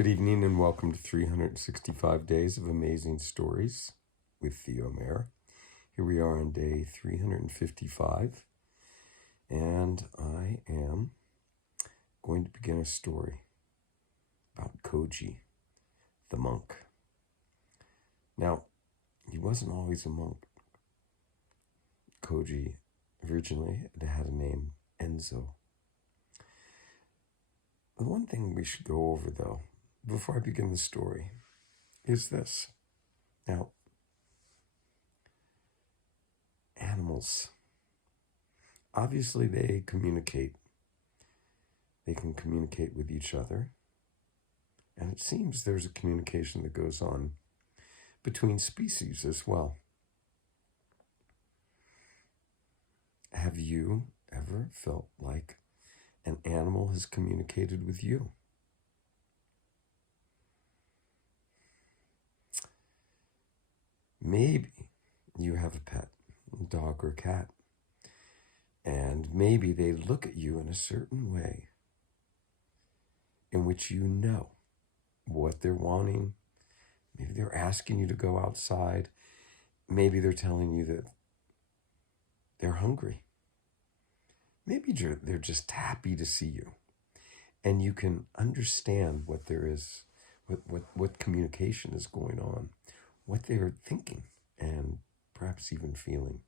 Good evening and welcome to 365 Days of Amazing Stories with Theo Mayer. Here we are on day 355, and I am going to begin a story about Koji, the monk. Now, he wasn't always a monk. Koji originally had a name, Enzo. The one thing we should go over, though, before I begin the story, is this. Now, animals, obviously they communicate. They can communicate with each other. And it seems there's a communication that goes on between species as well. Have you ever felt like an animal has communicated with you? Maybe you have a pet, a dog or cat, and maybe they look at you in a certain way in which you know what they're wanting. Maybe they're asking you to go outside. Maybe they're telling you that they're hungry. Maybe they're just happy to see you. And you can understand what there is, what communication is going on, what they're thinking, and perhaps even feeling.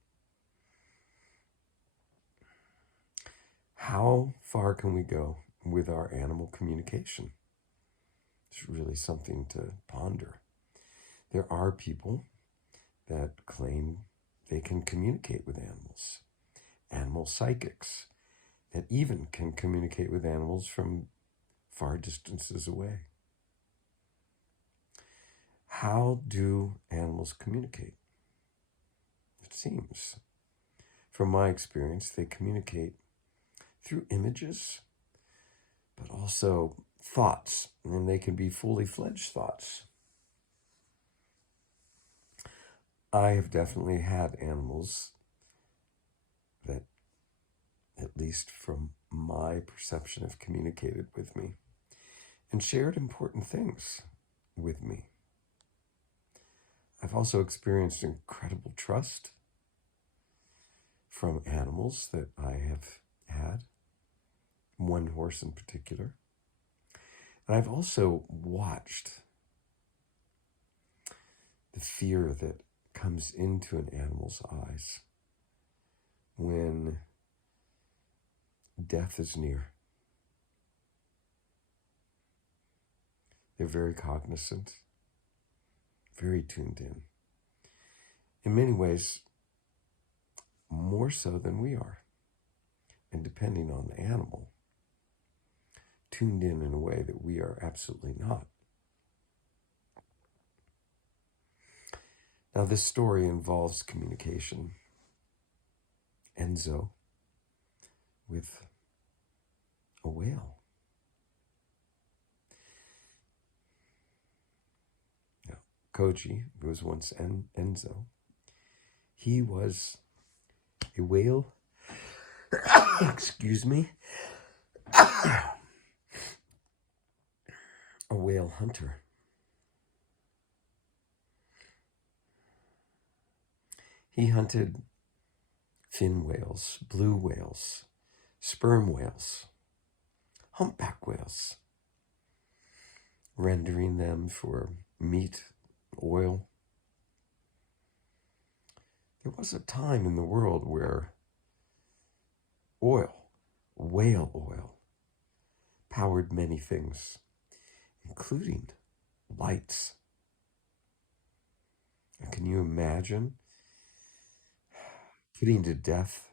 How far can we go with our animal communication? It's really something to ponder. There are people that claim they can communicate with animals, animal psychics that even can communicate with animals from far distances away. How do animals communicate? It seems, from my experience, they communicate through images, but also thoughts, and they can be fully fledged thoughts. I have definitely had animals that, at least from my perception, have communicated with me and shared important things with me. I've also experienced incredible trust from animals that I have had, one horse in particular. And I've also watched the fear that comes into an animal's eyes when death is near. They're very cognizant, very tuned in many ways, more so than we are. And depending on the animal, tuned in a way that we are absolutely not. Now, this story involves communication. Enzo with a whale. Now, Koji, who was once Enzo, he was a whale, excuse me, a whale hunter. He hunted fin whales, blue whales, sperm whales, humpback whales, rendering them for meat, oil. There was a time in the world where oil, whale oil, powered many things, including lights. And can you imagine putting to death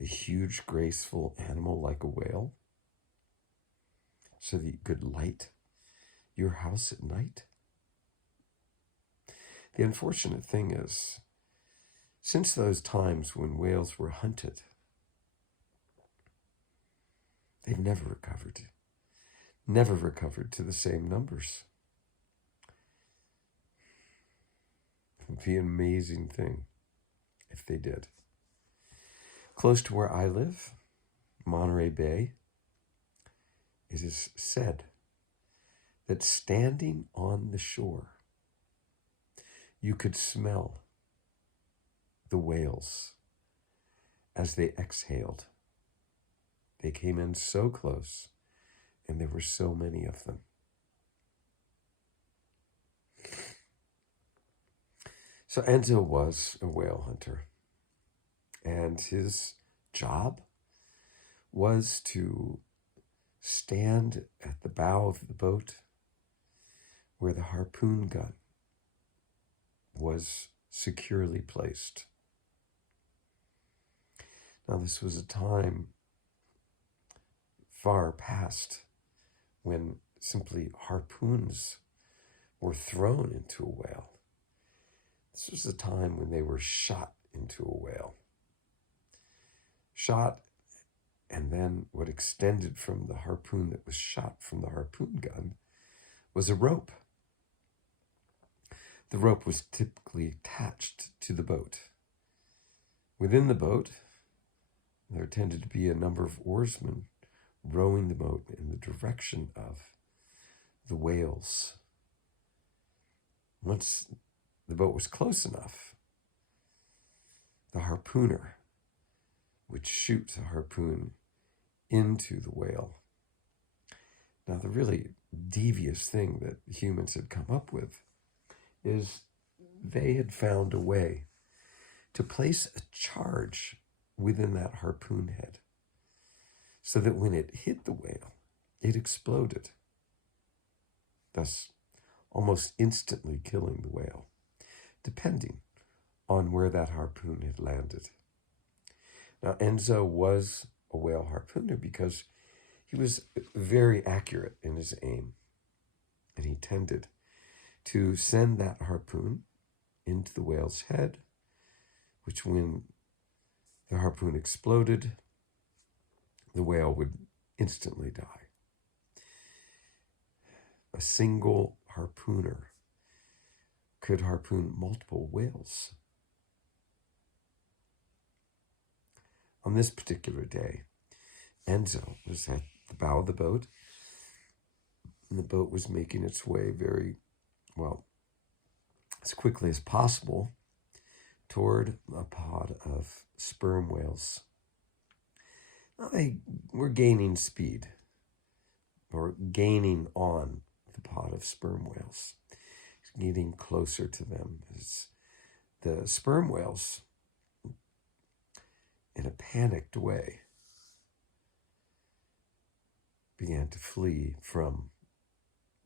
a huge, graceful animal like a whale so that you could light your house at night? The unfortunate thing is, since those times when whales were hunted, they've never recovered to the same numbers. It would be an amazing thing if they did. Close to where I live, Monterey Bay, it is said that standing on the shore, you could smell the whales as they exhaled. They came in so close, and there were so many of them. So Enzo was a whale hunter, and his job was to stand at the bow of the boat where the harpoon gun was securely placed. Now, this was a time far past when simply harpoons were thrown into a whale. This was a time when they were shot into a whale. Shot, and then what extended from the harpoon that was shot from the harpoon gun was a rope. The rope was typically attached to the boat. Within the boat, there tended to be a number of oarsmen rowing the boat in the direction of the whales. Once the boat was close enough, the harpooner would shoot the harpoon into the whale. Now, the really devious thing that humans had come up with is they had found a way to place a charge within that harpoon head so that when it hit the whale, it exploded, thus almost instantly killing the whale, depending on where that harpoon had landed. Now, Enzo was a whale harpooner because he was very accurate in his aim, and he tended to send that harpoon into the whale's head, which when the harpoon exploded, the whale would instantly die. A single harpooner could harpoon multiple whales. On this particular day, Enzo was at the bow of the boat, and the boat was making its way very, as quickly as possible toward a pod of sperm whales. Now they were gaining speed, or gaining on the pod of sperm whales, getting closer to them. As the sperm whales, in a panicked way, began to flee from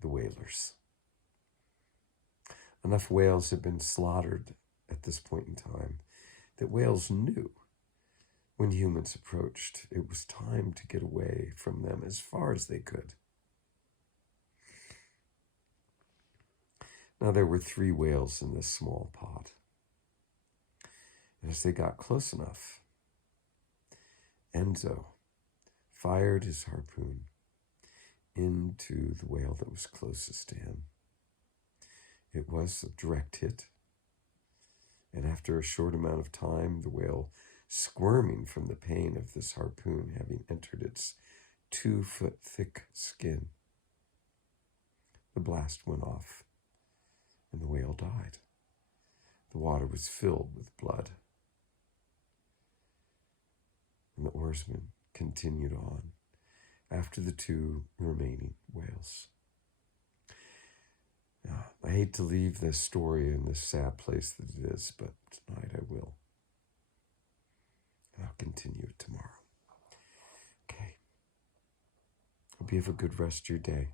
the whalers. Enough whales had been slaughtered at this point in time that whales knew when humans approached, it was time to get away from them as far as they could. Now, there were 3 whales in this small pod. And as they got close enough, Enzo fired his harpoon into the whale that was closest to him. It was a direct hit, and after a short amount of time, the whale, squirming from the pain of this harpoon having entered its 2-foot thick skin, the blast went off, and the whale died. The water was filled with blood, and the oarsmen continued on after the 2 remaining whales. Now, I hate to leave this story in this sad place that it is, but tonight I will. And I'll continue it tomorrow. Okay. Hope you have a good rest of your day.